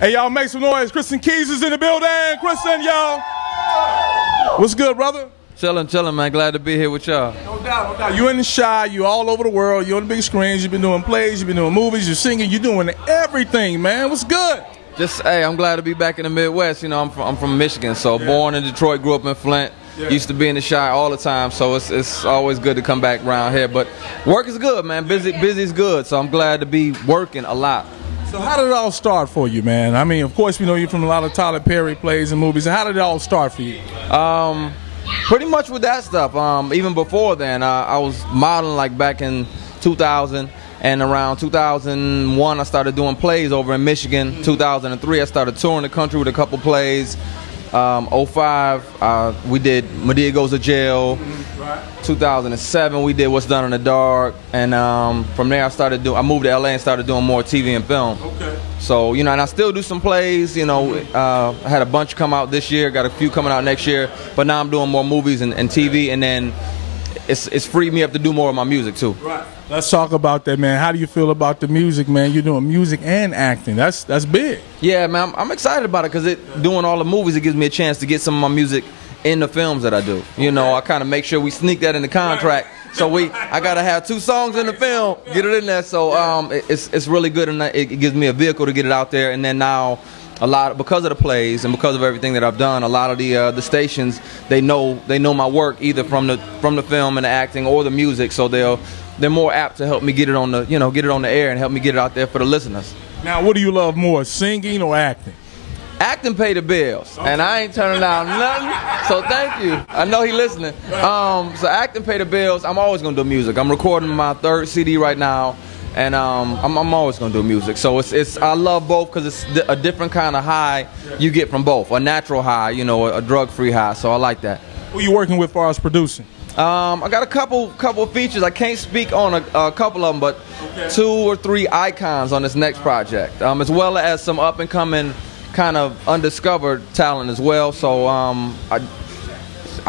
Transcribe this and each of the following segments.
Hey, y'all, make some noise. Christian Keys is in the building. Christian, y'all. What's good, brother? Chillin', man. Glad to be here with y'all. No doubt, no doubt. You in the Chi, you all over the world, you on the big screens, you've been doing plays, you've been doing movies, you're singing, you're doing everything, man. What's good? Hey, I'm glad to be back in the Midwest. You know, I'm from Michigan, so born in Detroit, grew up in Flint. Yeah. Used to be in the Chi all the time, so it's always good to come back around here. But work is good, man. Busy is good, so I'm glad to be working a lot. So how did it all start for you, man? I mean, of course, we know you from a lot of Tyler Perry plays and movies. How did it all start for you? Pretty much with that stuff. Even before then, I was modeling like back in 2000, and around 2001, I started doing plays over in Michigan. 2003, I started touring the country with a couple plays. 05, we did Madea Goes to Jail. 2007, we did What's Done in the Dark, and from there I moved to LA and started doing more TV and film. Okay. So, you know, and I still do some plays. You know, I had a bunch come out this year, got a few coming out next year, but now I'm doing more movies and TV, and then it's freed me up to do more of my music too. Right. Let's talk about that, man. How do you feel about the music, man? You're doing music and acting. That's big. Yeah, man, I'm excited about it because doing all the movies, it gives me a chance to get some of my music in the films that I do. You know, I kind of make sure we sneak that in the contract. So I gotta have 2 songs in the film, get it in there. So it's really good, and it gives me a vehicle to get it out there. And then now, because of the plays and because of everything that I've done, a lot of the stations, they know my work either from the film and the acting or the music. So they're more apt to help me get it on the air and help me get it out there for the listeners. Now, what do you love more, singing or acting? Acting pay the bills, and I ain't turning down nothing, so thank you. I know he listening. So acting pay the bills. I'm always gonna do music. I'm recording my 3rd CD right now, and I'm always gonna do music. So I love both because it's a different kind of high you get from both. A natural high, you know, a drug-free high. So I like that. Who you working with as far as producing? I got a couple of features. I can't speak on a couple of them, but 2 or 3 icons on this next project, as well as some up-and-coming kind of undiscovered talent as well. So I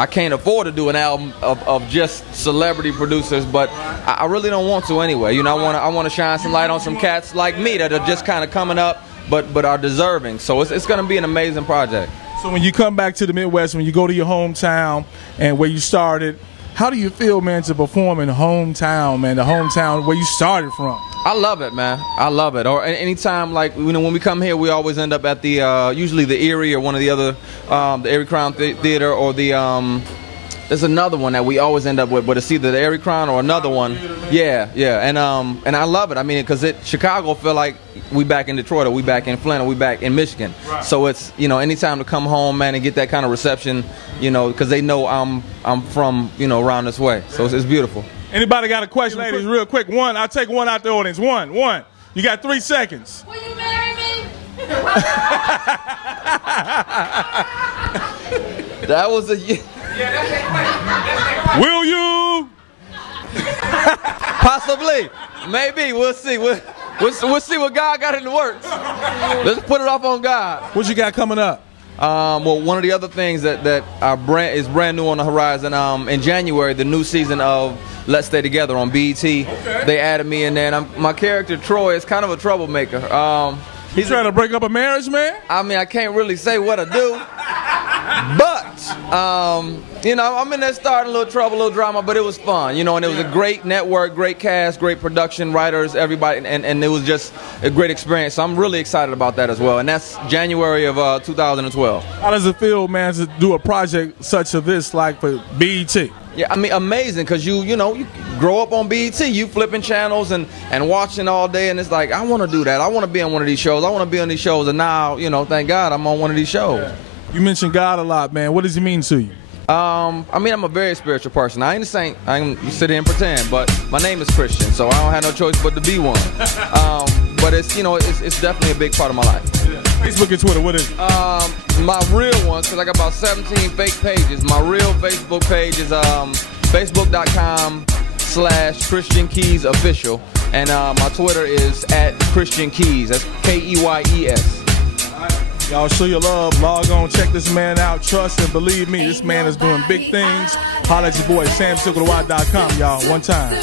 can't afford to do an album of just celebrity producers, but I really don't want to anyway. You know, I want to shine some light on some cats like me that are just kind of coming up, but are deserving. So it's going to be an amazing project. So when you come back to the Midwest, when you go to your hometown and where you started, how do you feel, man, to perform in hometown, man, the hometown where you started from? I love it, man. I love it. Or anytime, like, you know, when we come here, we always end up at the usually the Erie or one of the other, the Erie Crown Theater, or the there's another one that we always end up with, but it's either the Erie Crown or another one. Yeah, and I love it. I mean, because Chicago feel like we back in Detroit, or we back in Flint, or we back in Michigan. Right. So it's, you know, anytime to come home, man, and get that kind of reception, you know, because they know I'm from, you know, around this way. So it's beautiful. Anybody got a question, ladies? Real quick. One. I'll take one out the audience. One. You got 3 seconds. Will you marry me? That was a. Will you? Possibly. Maybe. We'll see. We'll see what God got in the works. Let's put it off on God. What you got coming up? Well, one of the other things that is brand new on the horizon, in January, the new season of Let's Stay Together on BET. Okay. They added me in there, and my character, Troy, is kind of a troublemaker. He's trying to break up a marriage, man? I mean, I can't really say what I do. But, you know, I'm in there starting a little trouble, a little drama, but it was fun, you know, and it was a great network, great cast, great production, writers, everybody, and it was just a great experience. So I'm really excited about that as well, and that's January of 2012. How does it feel, man, to do a project such as this, like for BET? Yeah, I mean, amazing, because you know, you grow up on BET, you flipping channels and watching all day, and it's like, I want to do that. I want to be on one of these shows. I want to be on these shows, and now, you know, thank God I'm on one of these shows. Yeah. You mentioned God a lot, man. What does he mean to you? I mean, I'm a very spiritual person. I ain't a saint. I ain't sit here and pretend, but my name is Christian, so I don't have no choice but to be one. But it's, you know, it's definitely a big part of my life. Yeah. Facebook and Twitter, what is it? My real ones, because I got about 17 fake pages. My real Facebook page is facebook.com/Christian Keys Official, and my Twitter is @Christian Keys. That's Keyes. Y'all show your love. Log on, check this man out. Trust and believe me, this man is doing big things. Holla at your boy, SamSylk.com, y'all. One time.